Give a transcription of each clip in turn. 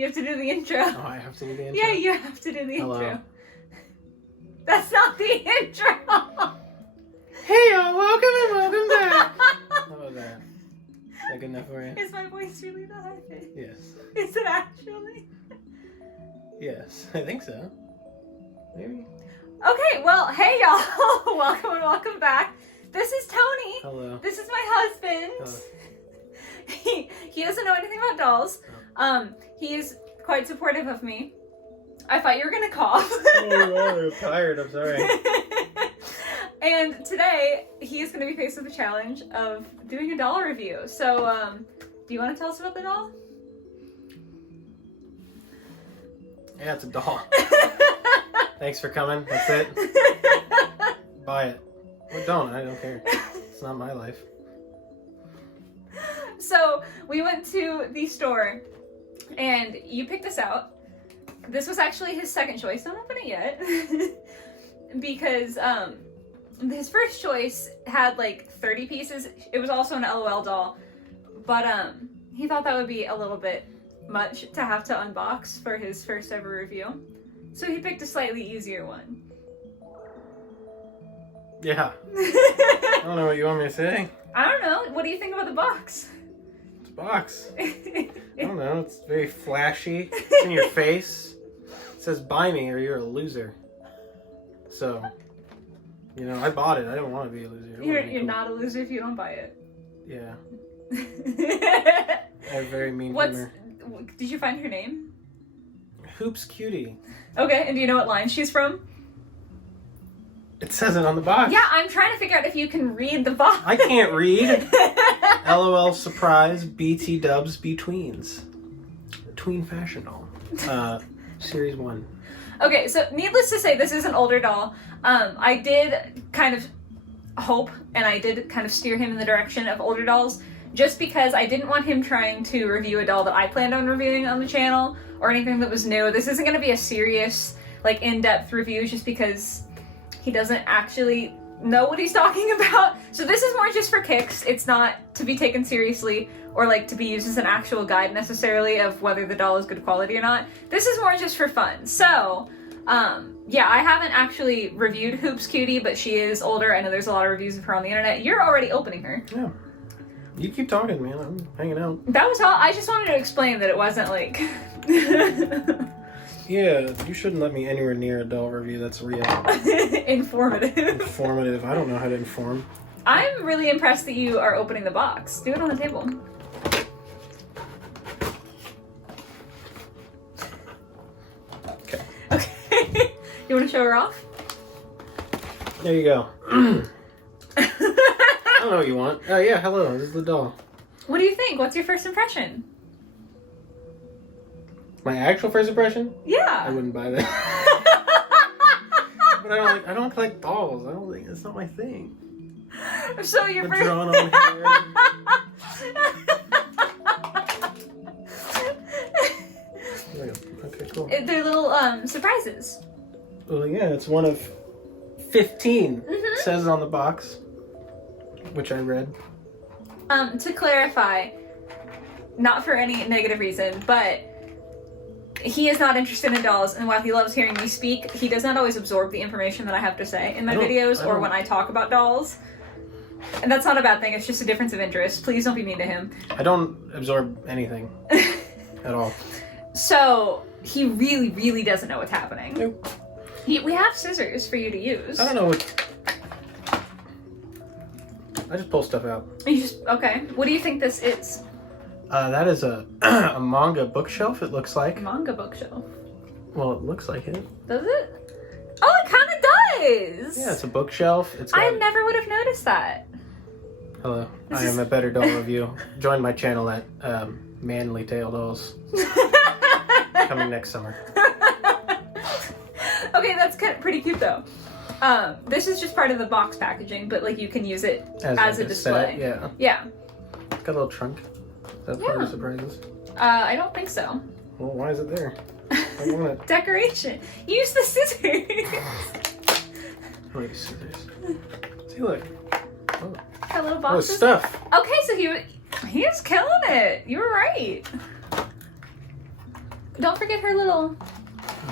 You have to do the intro. Oh, I have to do the intro? Yeah, you have to do the Hello. intro. That's not the intro. Hey y'all, welcome back. How about that? Is that good enough for you? Is my voice really that high pitched? Yes. Is it actually? Yes, I think so. Maybe. Okay, well, hey y'all. Welcome back. This is Tony. Hello. This is my husband. Hello. He doesn't know anything about dolls. He is quite supportive of me. I thought you were gonna cough. Oh, I'm tired, I'm sorry. And today, he is gonna be faced with the challenge of doing a doll review. So, do you want to tell us about the doll? Yeah, it's a doll. Thanks for coming, that's it. Buy it. Or don't, I don't care. It's not my life. So, we went to the store, and you picked this out. This was actually his second choice. Don't open it yet. Because, his first choice had like 30 pieces. It was also an LOL doll. But, he thought that would be a little bit much to have to unbox for his first ever review. So he picked a slightly easier one. Yeah. I don't know what you want me to say. I don't know. What do you think about the box? It's a box. I don't know, it's very flashy. It's in your face. It says buy me or you're a loser. So, you know, I bought it. I don't want to be a loser. You're not a loser if you don't buy it. Yeah. I have very mean humor. Did you find her name? Hoops Cutie. Okay, and do you know what line she's from? It says it on the box. Yeah, I'm trying to figure out if you can read the box. I can't read. LOL surprise BT dubs B Tweens. Tween fashion doll. Series 1. Okay, so needless to say, this is an older doll. I did kind of hope, and I did kind of steer him in the direction of older dolls, just because I didn't want him trying to review a doll that I planned on reviewing on the channel, or anything that was new. This isn't going to be a serious, like, in-depth review, just because he doesn't actually know what he's talking about. So this is more just for kicks. It's not to be taken seriously, or like to be used as an actual guide necessarily of whether the doll is good quality or not. This is more just for fun. So, yeah, I haven't actually reviewed Hoops Cutie, but she is older. I know there's a lot of reviews of her on the internet. You're already opening her. Yeah. You keep talking, man. I'm hanging out. That was all. I just wanted to explain that it wasn't like... Yeah, you shouldn't let me anywhere near a doll review that's real. Informative. Informative. I don't know how to inform. I'm really impressed that you are opening the box. Do it on the table. Okay. Okay. You want to show her off? There you go. I don't know what you want. Oh yeah, hello. This is the doll. What do you think? What's your first impression? My actual first impression? I Yeah. wouldn't buy that. But I don't collect dolls. I don't think it's not my thing. So your The first. drawn on hair. Okay, cool. They're little surprises. Well, yeah, it's one of 15. Mm-hmm. It says on the box, which I read. To clarify, not for any negative reason, but he is not interested in dolls, and while he loves hearing me speak, he does not always absorb the information that I have to say in my videos or when I talk about dolls. And that's not a bad thing, it's just a difference of interest. Please don't be mean to him. I don't absorb anything at all. So, he really, really doesn't know what's happening. Nope. We have scissors for you to use. I don't know what... I just pull stuff out. You just, okay. What do you think this is? That is a a manga bookshelf, it looks like. Manga bookshelf. Well, it looks like it. Does it? Oh, it kind of does! Yeah, it's a bookshelf. It's got... I never would have noticed that. Hello, I am a better doll review. Join my channel at Manly Tail Dolls. Coming next summer. Okay, that's pretty cute though. This is just part of the box packaging, but like you can use it as a display. Set, yeah. Yeah. It's got a little trunk. Is that part of the surprises? I don't think so. Well, why is it there? I want it. Decoration. Use the scissors. Oh, use scissors. See, look. Oh, Got little oh boxes. stuff. Okay, so he was killing it. You were right. don't forget her little...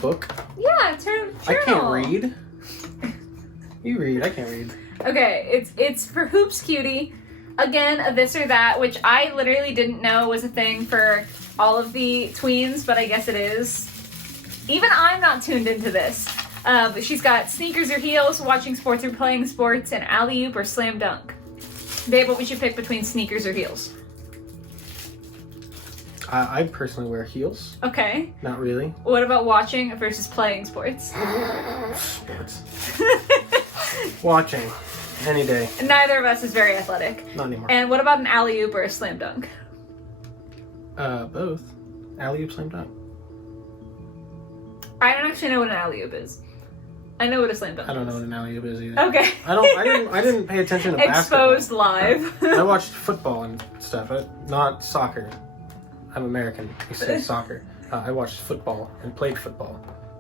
Book? Yeah, it's her journal. I can't read. You read, I can't read. Okay, it's for Hoops Cutie. Again, a this or that, which I literally didn't know was a thing for all of the tweens, but I guess it is. Even I'm not tuned into this. But she's got sneakers or heels, watching sports or playing sports, and alley-oop or slam dunk. Babe, what would you pick between sneakers or heels? I personally wear heels. Okay. Not really. What about watching versus playing sports? Sports. Watching. Any day. Neither of us is very athletic. Not anymore. And what about an alley-oop or a slam dunk? Both. Alley-oop, slam dunk. I don't actually know what an alley-oop is. I know what a slam dunk is. I don't know what an alley-oop is either. Okay. I didn't pay attention to Exposed basketball. live. I watched football and stuff, not soccer. I'm American. We say soccer. I watched football and played football.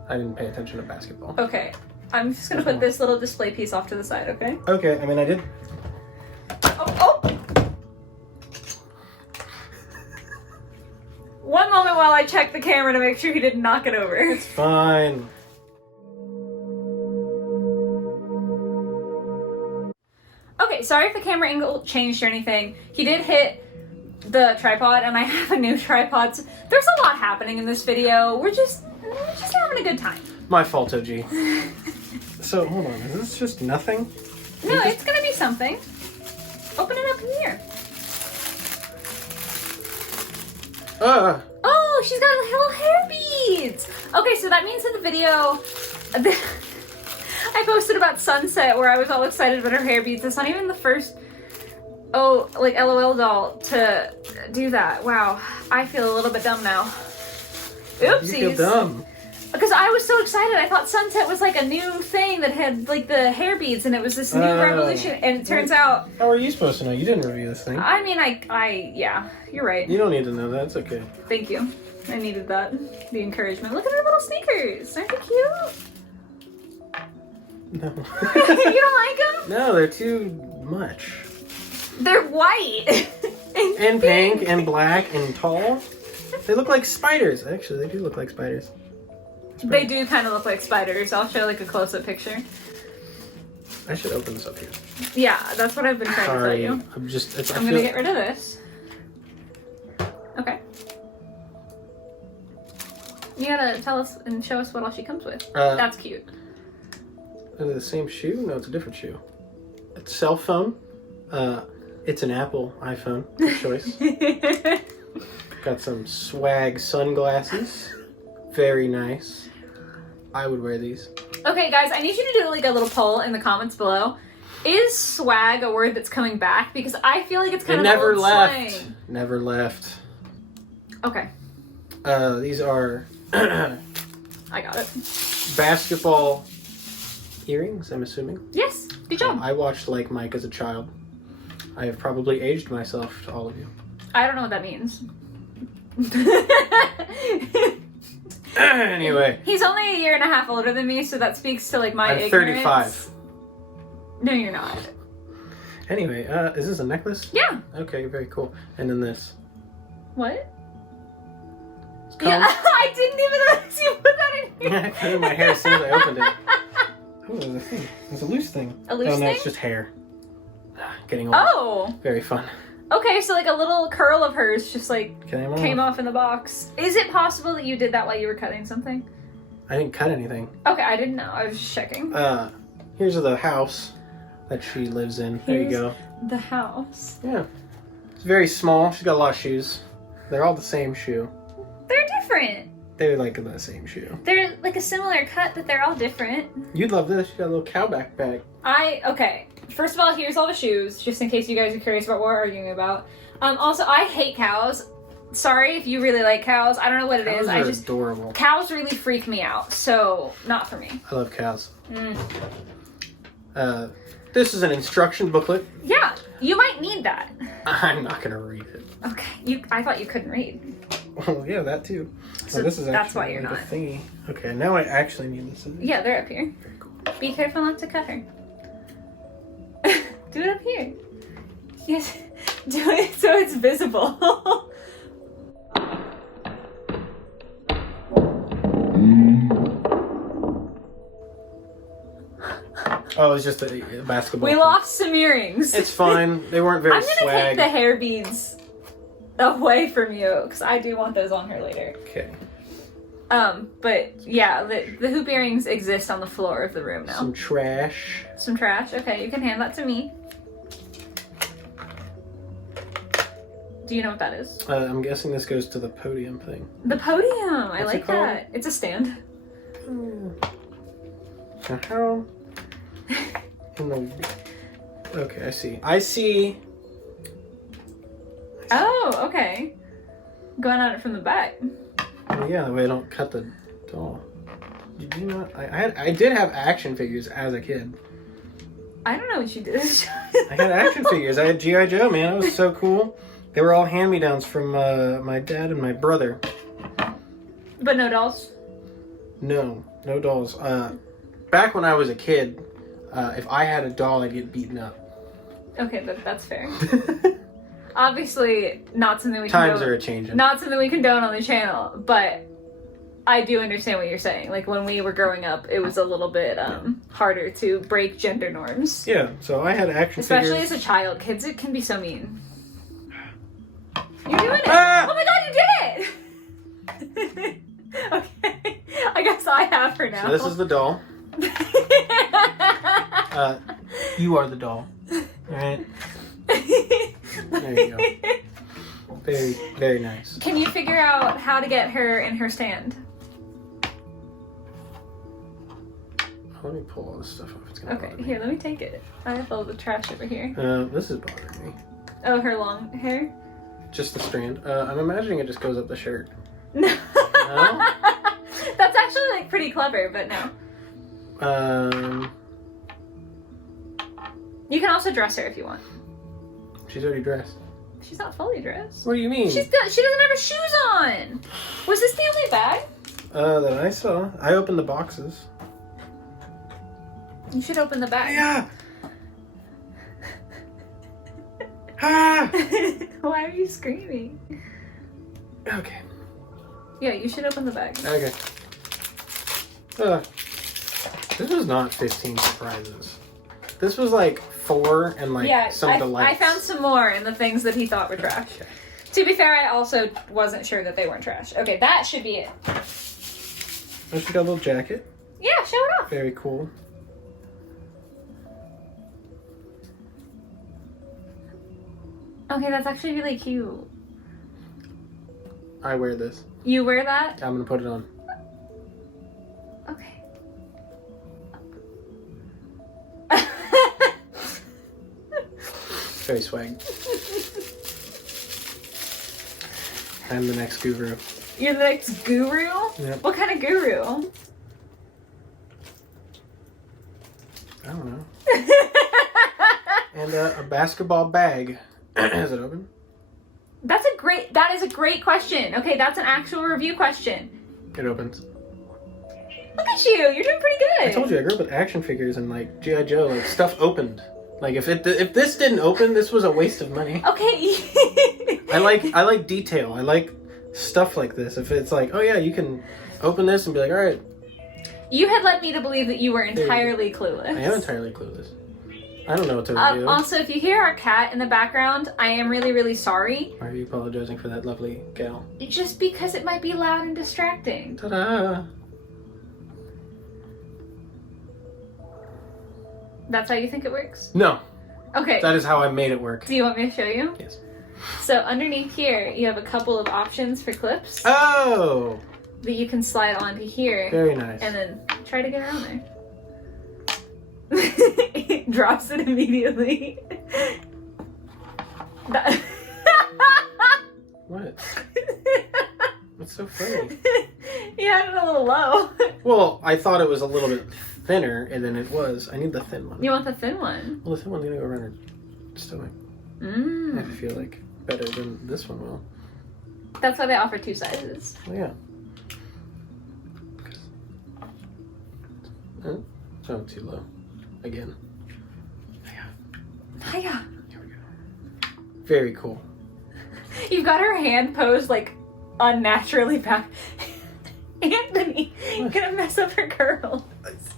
I didn't pay attention to basketball. Okay. I'm just gonna put this little display piece off to the side, okay? Okay, I mean, I did. Oh! One moment while I check the camera to make sure he didn't knock it over. It's fine. Okay, sorry if the camera angle changed or anything. He did hit the tripod, and I have a new tripod. So there's a lot happening in this video. We're just having a good time. My fault, OG. So, hold on. Is this just nothing? No, it's gonna be something. Open it up in here. Oh, she's got little hair beads. Okay, so that means in the video I posted about Sunset where I was all excited about her hair beads. It's not even the first, like LOL doll to do that. Wow, I feel a little bit dumb now. Oopsies. You feel dumb. Because I was so excited. I thought Sunset was like a new thing that had like the hair beads and it was this new revolution. And it turns out... How are you supposed to know? You didn't review this thing. I mean, yeah, you're right. You don't need to know that. It's okay. Thank you. I needed that. The encouragement. Look at her little sneakers. Aren't they cute? No. You don't like them? No, they're too much. They're white. And pink and black and tall. They look like spiders. Actually, they do look like spiders. They do kind of look like spiders. I'll show like a close-up picture. I should open this up here. Yeah, that's what I've been trying to tell you. I'm I'm gonna get rid of this. Okay. You gotta tell us and show us what all she comes with. That's cute. Is it the same shoe? No, it's a different shoe. It's cell phone. It's an Apple iPhone. Good choice. Got some swag sunglasses. Very nice. I would wear these. Okay, guys, I need you to do like a little poll in the comments below. Is swag a word that's coming back? Because I feel like it's kind of never old left. slang. Never left. Okay. These are I got it. basketball earrings, I'm assuming. Yes, good job. I watched Like Mike as a child. I have probably aged myself to all of you. I don't know what that means. Anyway. He's only a year and a half older than me, so that speaks to like my I'm ignorance. 35. No, you're not. Anyway, is this a necklace? Yeah. Okay, very cool. And then this. What? It's Yeah, I didn't even notice you put that in here. I put it in my hair as soon as I opened it. Oh, there's a thing. There's a loose thing. A loose Oh, no, thing? it's just hair. Getting old. Oh. Very fun. Okay, so like a little curl of hers just like came off in the box. Is it possible that you did that while you were cutting something? I didn't cut anything. Okay, I didn't know. I was just checking. Here's the house that she lives in. There you go. The house. Yeah. It's very small. She's got a lot of shoes. They're all the same shoe. They're different. They're like the same shoe. They're like a similar cut, but they're all different. You'd love this. She got a little cow backpack. Okay. First of all, here's all the shoes, just in case you guys are curious about what we're arguing about. Also, I hate cows. Sorry if you really like cows. I don't know what it is. Cows are adorable. Cows really freak me out, so not for me. I love cows. This is an instruction booklet. Yeah, you might need that. I'm not gonna read it. Okay, I thought you couldn't read. Well, yeah, that too. So this is that's why actually you're like not. a thingy. Okay, now I actually need this. Yeah, they're up here. Very cool. Be careful not to cut her. Do it up here. Yes, do it so it's visible. Oh, it's just a basketball. We thing. lost some earrings. It's fine. They weren't very I'm gonna swag. take the hair beads away from you because I do want those on her later. Okay. But yeah, the hoop earrings exist on the floor of the room now. Some trash. Some trash. Okay, you can hand that to me. Do you know what that is? I'm guessing this goes to the podium thing. The podium. I What's like it called? that. It's a stand. Now how? In the... Okay, I see. I see. Oh, okay. Going at it from the back. Well, yeah, that way I don't cut the doll. Did you not? I did have action figures as a kid. I don't know what you did. I had action figures. I had G.I. Joe, man. It was so cool. They were all hand-me-downs from my dad and my brother. But no dolls? No dolls. Back when I was a kid, if I had a doll, I'd get beaten up. Okay, but that's fair. Obviously, not something we Times condone. are a-changing. Not something we condone on the channel, but I do understand what you're saying. Like, when we were growing up, it was a little bit harder to break gender norms. Yeah, so I had action Especially figures. as a child. Kids, it can be so mean. You're doing it! Ah! Oh my god, you did it! Okay, I guess I have her now. So this is the doll. You are the doll. Alright? There you go. Very, very nice. Can you figure out how to get her in her stand? Let me pull all this stuff off. It's gonna Okay, bother me. here, let me take it. I have all the trash over here. This is bothering me. Oh, her long hair? Just the strand. I'm imagining it just goes up the shirt. No. No? That's actually like pretty clever, but no. You can also dress her if you want. She's already dressed. She's not fully dressed. What do you mean? She doesn't have her shoes on. Was this the only bag? That I saw. I opened the boxes. You should open the bag. Yeah. Ah. Why are you screaming? Okay. Yeah, you should open the bag. Okay. This was not 15 surprises. This was like 4 and like some delights. I found some more in the things that he thought were trash. Okay. To be fair, I also wasn't sure that they weren't trash. Okay, that should be it. Oh, she got a little jacket. Yeah, show it off. Very cool. Okay, that's actually really cute. I wear this. You wear that? I'm gonna put it on. Okay. Very swag. I'm the next guru. You're the next guru? Yep. What kind of guru? I don't know. And a basketball bag. Is it open? That is a great question. Okay, that's an actual review question. It opens. Look at you, you're doing pretty good. I told you I grew up with action figures and like G.I. Joe, like stuff opened. Like if this didn't open, this was a waste of money. Okay. I like detail. I like stuff like this. If it's like, oh yeah, you can open this and be like, all right. You had led me to believe that you were entirely clueless. I am entirely clueless. I don't know what to review. Also, if you hear our cat in the background, I am really, really sorry. Why are you apologizing for that lovely gal? Just because it might be loud and distracting. Ta-da! That's how you think it works? No, Okay. that is how I made it work. Do you want me to show you? Yes. So underneath here, you have a couple of options for clips Oh! that you can slide onto here. Very nice. And then try to get around there. It drops it immediately. What? That's so funny. You had it a little low. Well, I thought it was a little bit thinner, and then it was. I need the thin one. You want the thin one? Well, the thin one's gonna go around her stomach. I Mm. feel like better than this one will. That's why they offer 2 sizes. Well, yeah. Oh, too low. Again. Hiya. Here we go. Very cool. You've got her hand posed like unnaturally back. Anthony, you're gonna mess up her curl.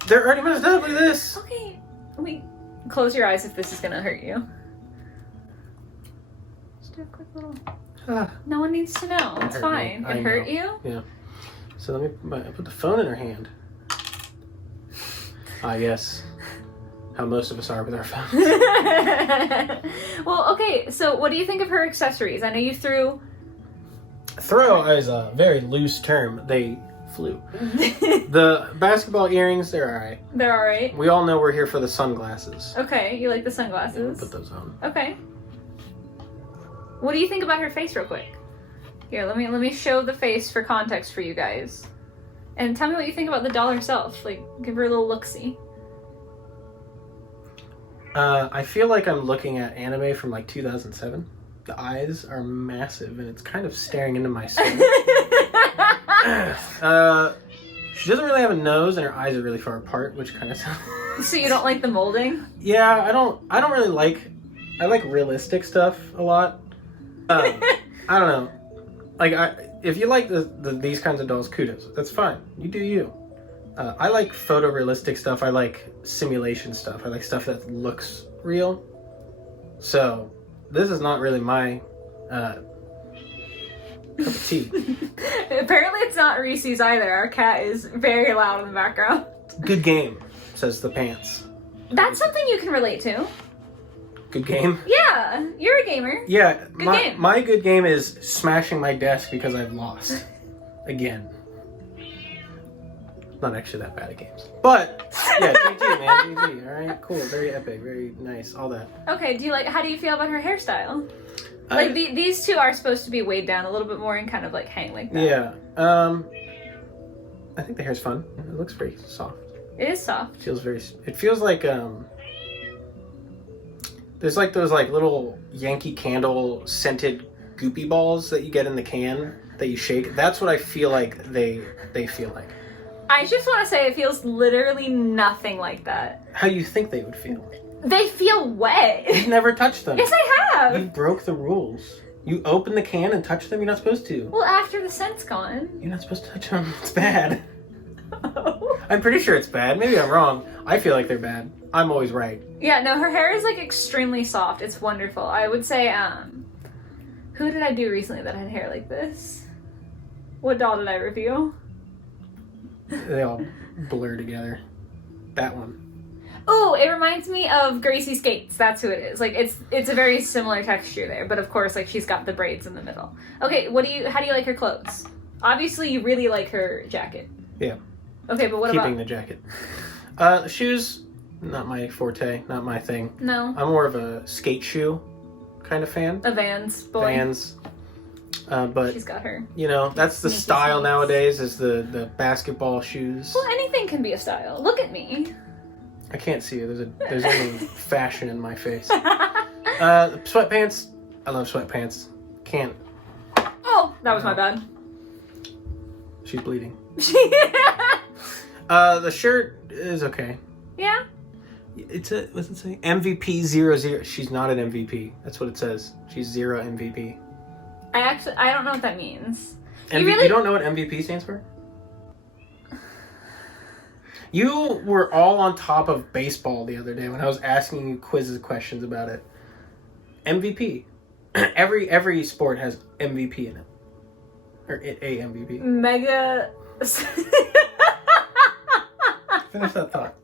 They're already messed up. Look at this. Okay. Close your eyes if this is gonna hurt you. Just do a quick little... No one needs to know. It's fine. It hurt you? Yeah. So let me put the phone in her hand. Ah, yes. How most of us are with our phones. Well, okay, so what do you think of her accessories? I know you threw... Throw is a very loose term. They flew. The basketball earrings, they're alright. They're alright? We all know we're here for the sunglasses. Okay, you like the Yeah, sunglasses? we'll put those on. Okay. What do you think about her face real quick? Here, let me show the face for context for you guys. And tell me what you think about the doll herself. Like, give her a little look-see. I feel like I'm looking at anime from like 2007. The eyes are massive and it's kind of staring into my soul. She doesn't really have a nose and her eyes are really far apart, which kind of sounds... So you don't like the molding? Yeah, I don't really like... I like realistic stuff a lot. I don't know. Like, if you like these kinds of dolls, kudos. That's fine. You do you. I like photorealistic stuff. I like simulation stuff. I like stuff that looks real. So, this is not really my cup of tea. Apparently it's not Reese's either. Our cat is very loud in the background. Good game, says the pants. That's something you can relate to. Good game? Yeah, you're a gamer. Yeah, game. My good game is smashing my desk because I've lost. Again. Not actually that bad at games. But, yeah, GG, man, GG. Alright, cool, very epic, very nice, all that. Okay, how do you feel about her hairstyle? Like, these two are supposed to be weighed down a little bit more and kind of, like, hang like that. Yeah, I think the hair's fun. It looks very soft. It is soft. It feels like, there's like those like little Yankee Candle scented goopy balls that you get in the can that you shake. That's what I feel like they feel like. I just want to say it feels literally nothing like that. How you think they would feel? They feel wet. You've never touched them. Yes, I have. You broke the rules. You open the can and touch them. You're not supposed to. Well, after the scent's gone. You're not supposed to touch them. It's bad. Oh. I'm pretty sure it's bad. Maybe I'm wrong. I feel like they're bad. I'm always right. Yeah, no, her hair is like extremely soft. It's wonderful. I would say, who did I do recently that had hair like this? What doll did I review? They all blur together. That one. Oh, it reminds me of Gracie Skates. That's who it is. Like, it's a very similar texture there, but of course, like, she's got the braids in the middle. Okay, how do you like her clothes? Obviously, you really like her jacket. Yeah. Okay, but what Keeping about... the jacket. Shoes, not my forte, not my thing. No. I'm more of a skate shoe kind of fan. A Vans boy. Vans. But, she's got her. you know, that's the Sneaky style sneaks. nowadays is the basketball shoes. Well, anything can be a style. Look at me. I can't see you. There's only fashion in my face. Sweatpants. I love sweatpants. Can't. Oh, that was my bad. She's bleeding. The shirt is okay. Yeah? What's it say? MVP 00. She's not an MVP. That's what it says. She's 0 MVP. I don't know what that means. You don't know what MVP stands for? You were all on top of baseball the other day when I was asking you questions about it. MVP. Every sport has MVP in it. Or a MVP. Mega... Finish that thought.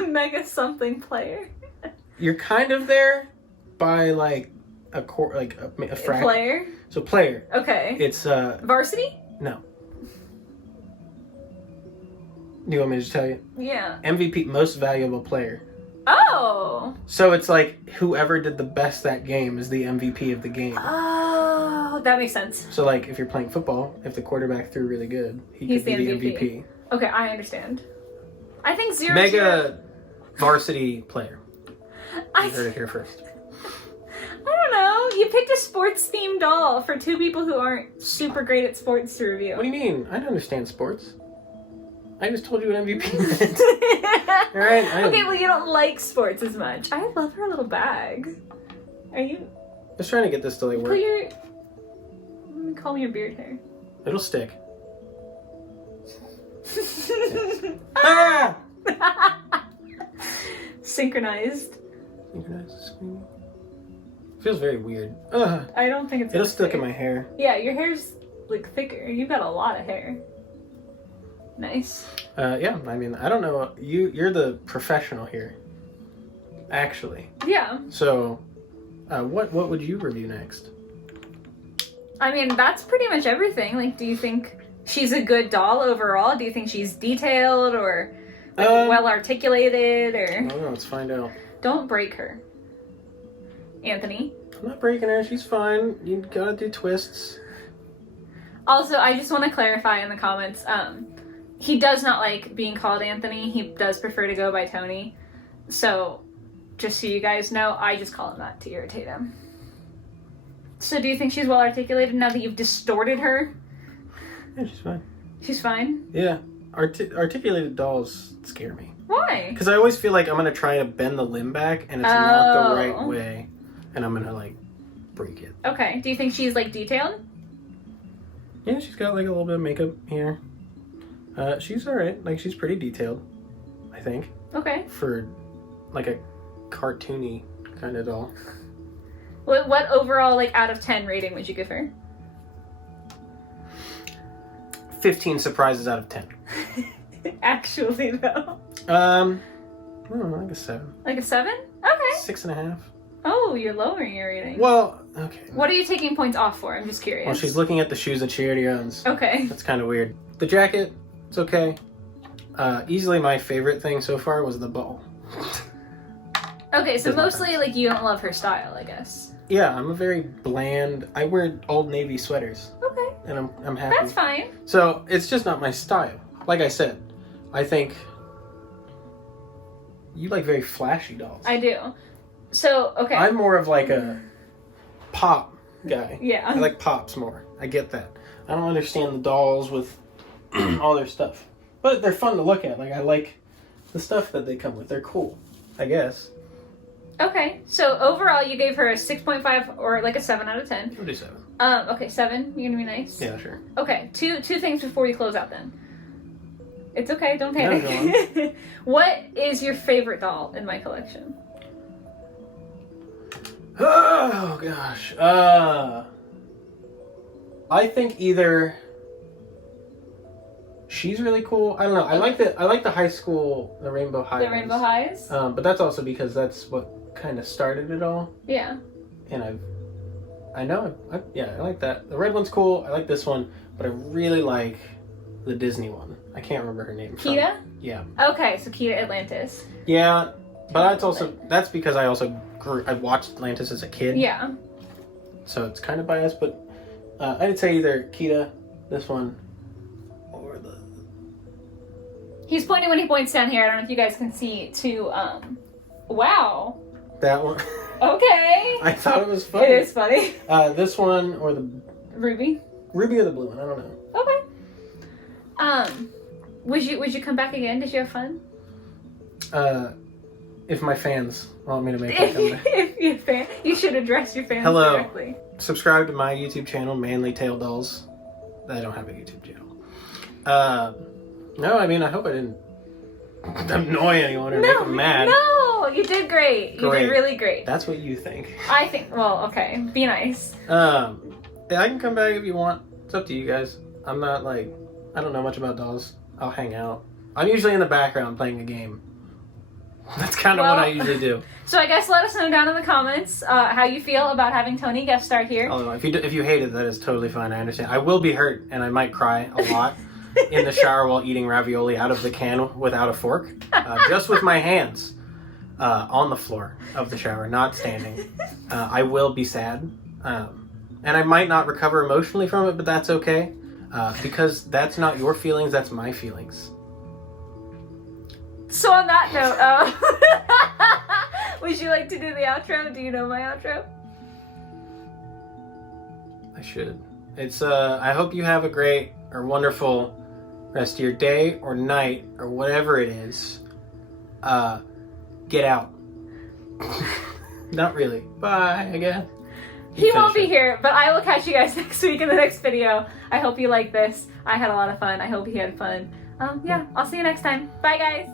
Mega something player. You're kind of there by like a fraction. Player? So player. Okay. It's Varsity? no. Do you want me to just tell you? Yeah. MVP, most valuable player. Oh! So it's like whoever did the best that game is the MVP of the game. Oh, that makes sense. So like if you're playing football, if the quarterback threw really good, He's could be the the MVP. MVP. Okay, I understand. I think 0 Mega varsity player. I You heard it here first. don't know. You picked a sports-themed doll for two people who aren't super great at sports to review. What do you mean? I don't understand sports. I just told you what MVP meant. All right. Okay, well, you don't like sports as much. I love her little bag. Are you... I was trying to get this to like work. Put your... Let me comb your beard hair. It'll stick. Ah! Synchronized. Synchronized screen. Feels very weird. Ugh. I don't think it's. It'll stick in my hair. Yeah, your hair's like thicker. You've got a lot of hair. Nice. Yeah, I mean, I don't know. You're the professional here, actually. Yeah. So, what would you review next? I mean, that's pretty much everything. Like, do you think she's a good doll overall? Do you think she's detailed or like, well articulated or? I don't know. Let's find out. Don't break her, Anthony. I'm not breaking her. She's fine. You gotta do twists. Also, I just want to clarify in the comments. He does not like being called Anthony. He does prefer to go by Tony. So, just so you guys know, I just call him that to irritate him. So, do you think she's well articulated now that you've distorted her? Yeah, she's fine. She's fine? Yeah. Articulated dolls scare me. Why? Because I always feel like I'm gonna try to bend the limb back and it's not the right way. And I'm gonna, like, break it. Okay. Do you think she's, like, detailed? Yeah, she's got, like, a little bit of makeup here. She's alright. Like, she's pretty detailed, I think. Okay. For, like, a cartoony kind of doll. What overall, like, out of 10 rating would you give her? 15 surprises out of 10. Actually, though. I don't know, like a 7. Like a 7? Okay. 6.5. Oh, you're lowering your rating. Well, okay. What are you taking points off for? I'm just curious. Well, she's looking at the shoes that she already owns. Okay. That's kind of weird. The jacket, it's okay. Easily my favorite thing so far was the ball. Okay, so Does not mostly, like, you don't love her style, I guess. Yeah, I'm a very bland... I wear Old Navy sweaters. Okay. And I'm happy. That's fine. So, it's just not my style. Like I said, I think... You like very flashy dolls. I do. So, okay. I'm more of like a pop guy. Yeah. I like pops more. I get that. I don't understand the dolls with all their stuff. But they're fun to look at. Like, I like the stuff that they come with. They're cool, I guess. Okay, so overall you gave her a 6.5 or like a 7 out of 10. I'll do 7. Okay, 7. You're gonna be nice? Yeah, sure. Okay, two things before you close out then. It's okay, don't No, panic. go What is your favorite doll in my collection? Oh, gosh. I think either... She's really cool. I don't know. I like the high school, the Rainbow High. The Rainbow Highs? But that's also because that's what kind of started it all. Yeah. And I like that. The red one's cool. I like this one, but I really like the Disney one. I can't remember her name. Kita? Yeah. Okay, so Kita Atlantis. Yeah, but that's because I watched Atlantis as a kid. Yeah. So it's kind of biased, but I'd say either Kita, this one, or the... He's pointing when he points down here. I don't know if you guys can see to, wow. That one. Okay. I thought it was funny. It is funny. This one or the... Ruby? Ruby or the blue one, I don't know. Okay. Would you come back again? Did you have fun? If my fans want me to make it come back. If your fan, you should address your fans Hello. directly. Subscribe to my YouTube channel, Manly Tail Dolls. I don't have a YouTube channel. No, I mean, I hope I didn't annoy anyone or make them mad. No, you did great. You did really great. That's what you think. I think, well, okay. Be nice. Yeah, I can come back if you want. It's up to you guys. I'm not like, I don't know much about dolls. I'll hang out. I'm usually in the background playing a game. That's kind of what I usually do. So I guess let us know down in the comments how you feel about having Tony guest star here. Oh, if you hate it, that is totally fine. I understand. I will be hurt, and I might cry a lot in the shower while eating ravioli out of the can without a fork, just with my hands on the floor of the shower, not standing. I will be sad, and I might not recover emotionally from it, but that's okay, because that's not your feelings. That's my feelings. So on that note, would you like to do the outro? Do you know my outro? I should. It's I hope you have a great or wonderful rest of your day or night or whatever it is. Get out. Not really. Bye again. He won't be here, but I will catch you guys next week in the next video. I hope you like this. I had a lot of fun. I hope he had fun. Yeah, I'll see you next time. Bye, guys.